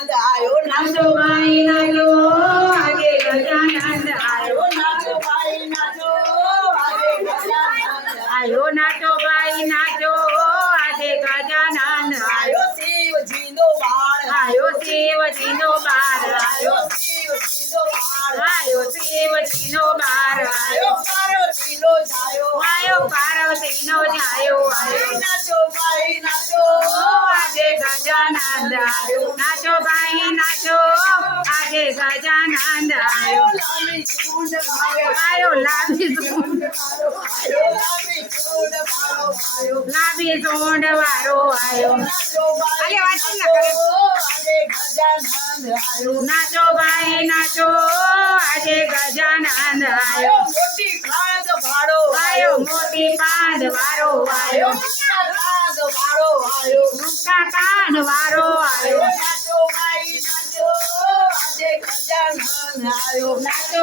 ગજાનંદ આયો નાચો ભાઈ નાચો આજે ગજાનંદ આયો નાચો ભાઈ નાચો આજે ગજાનંદ આયો નાચો ભાઈ નાચો આજે ગજાનંદ આયો. શિવજીનો બાળ આયો શિવજીનો બાર આયો શિવજીનો બાળ. આયો શિવજીનો બાર આયો. પાર્વતીનો છાયો આયો પાર્વતીનો જાયો આયો. નાચો ભાઈ નાચો. ગજાનંદ આયો નાચો ભાઈ નાચો આજે ગજાનંદ આયો લાંબી સૂંઢ વાળો આયો નાચો ભાઈ અરે વાંચી ના કરે. નાચો ભાઈ નાચો આજે ગજાનંદ આયો મોટી પાંદ વાળો આયો મોટા આયો આયો નાચો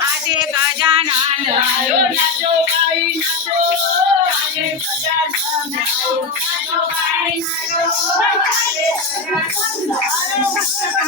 આજે ભાઈ નાચો. આજે ગજાનંદ આયો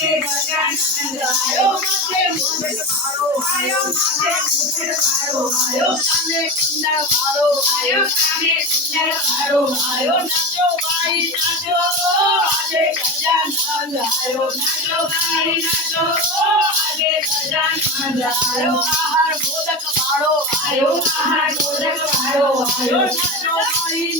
মাঝে আয়ো মাঝে মনে মারো আয়ো মাঝে মনে মারো আয়ো কানে কুন্ডা মারো আয়ো কানে কুন্ডা মারো আয়ো নাচো ভাই নাচো আজে গজানন্দ আয়ো নাচো ভাই নাচো আজে গজানন্দ আয়ো আহার মোদক মারো আয়ো আহার মোদক মারো আয়ো নাচো ভাই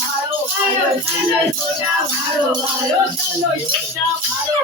મારો મારો મારો મારો